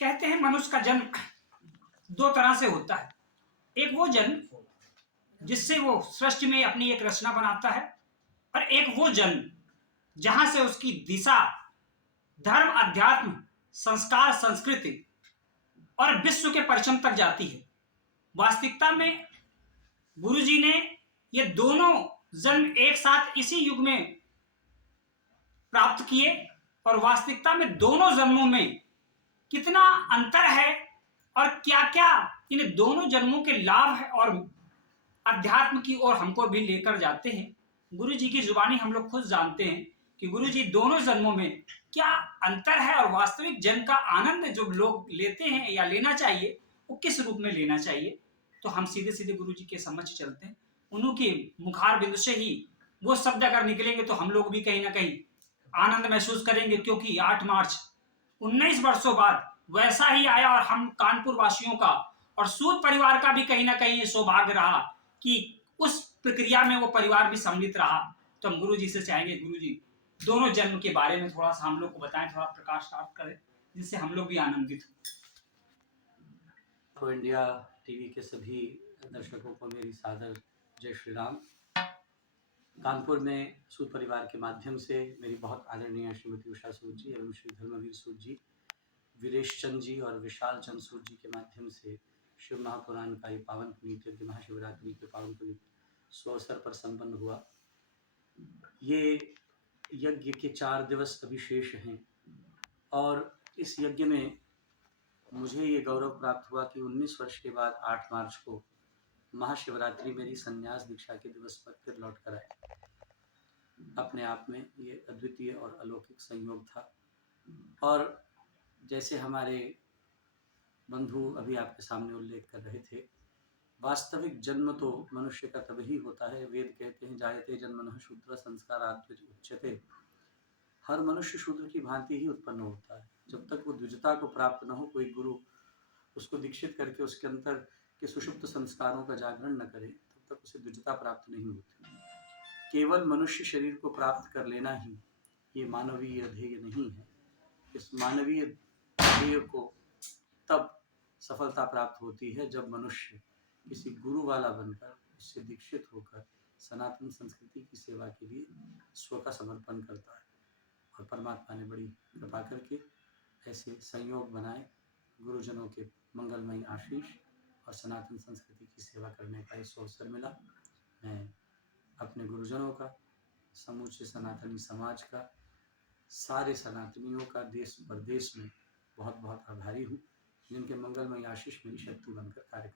कहते हैं मनुष्य का जन्म दो तरह से होता है। एक वो जन्म जिससे वो सृष्टि में अपनी एक रचना बनाता है, और एक वो जन्म जहां से उसकी दिशा धर्म, अध्यात्म, संस्कार, संस्कृति और विश्व के परिचम तक जाती है। वास्तविकता में गुरुजी ने ये दोनों जन्म एक साथ इसी युग में प्राप्त किए, और वास्तविकता में दोनों जन्मों में कितना अंतर है और क्या क्या इन दोनों जन्मों के लाभ है और अध्यात्म की ओर हमको भी लेकर जाते हैं। गुरु जी की जुबानी हम लोग खुद जानते हैं कि गुरु जी दोनों जन्मों में क्या अंतर है, और वास्तविक जन्म का आनंद जो लोग लेते हैं या लेना चाहिए वो किस रूप में लेना चाहिए। तो हम सीधे सीधे गुरु जी के समक्ष चलते हैं। उन्हों के मुखार बिंदु से ही वो शब्द अगर निकलेंगे तो हम लोग भी कहीं ना कहीं आनंद महसूस करेंगे, क्योंकि 8 मार्च 19 वर्षों बाद वैसा ही आया, और हम कानपुर वासियों का और सूद परिवार का भी कहीं ना कहीं ये सौभाग्य रहा कि उस प्रक्रिया में वो परिवार भी सम्मिलित रहा। तो हम गुरु जी से चाहेंगे, गुरु जी दोनों जन्म के बारे में थोड़ा सा हम लोग को बताएं, थोड़ा प्रकाश डाल करें, जिससे हम लोग भी आनंदित हो। तो इंडिया टीवी के सभी दर्शकों को मेरी सादर जय श्री राम। कानपुर में सूद परिवार के माध्यम से मेरी बहुत आदरणीय श्रीमती उषा सूद जी एवं श्री धर्मवीर सूद जी, वीरेश चंद जी और विशाल चंद सूद जी के माध्यम से शिव महापुराण का ये पावन पुनीत यज्ञ महाशिवरात्रि के पावन पुनीत अवसर पर संपन्न हुआ। ये यज्ञ के 4 दिवस अभिशेष हैं, और इस यज्ञ में मुझे ये गौरव प्राप्त हुआ कि 19 वर्ष के बाद 8 मार्च को महाशिवरात्रि मेरी संन्यास दीक्षा के दिवस पर फिर लौट कर आए। अपने आप में ये अद्वितीय और अलौकिक संयोग था। और जैसे हमारे बंधु अभी आपके सामने उल्लेख कर रहे थे, वास्तविक जन्म तो मनुष्य का तभी होता है। वेद कहते हैं जायते जन्मनः शूद्र संस्काराद् उच्यते। हर मनुष्य शूद्र की भांति ही उत्पन्न होता है। जब तक वो द्विजता को प्राप्त न हो, कोई गुरु उसको दीक्षित करके उसके अंतर के सुषुप्त संस्कारों का जागरण न करे, तब तक उसे द्विजता प्राप्त नहीं होती। केवल मनुष्य शरीर को प्राप्त कर लेना ही ये मानवीय ध्येय नहीं है। इस मानवीय ध्येय को तब सफलता प्राप्त होती है जब मनुष्य किसी गुरु वाला बनकर उससे दीक्षित होकर सनातन संस्कृति की सेवा के लिए स्व का समर्पण करता है। और परमात्मा ने बड़ी कृपा करके ऐसे संयोग बनाए, गुरुजनों के मंगलमयी आशीष और सनातन संस्कृति की सेवा करने का इस अवसर मिला। मैं अपने गुरुजनों का, समूचे सनातनी समाज का, सारे सनातनियों का देश प्रदेश में बहुत बहुत आभारी हूँ, जिनके मंगलमयी आशीष मेरी शक्ति बनकर कार्य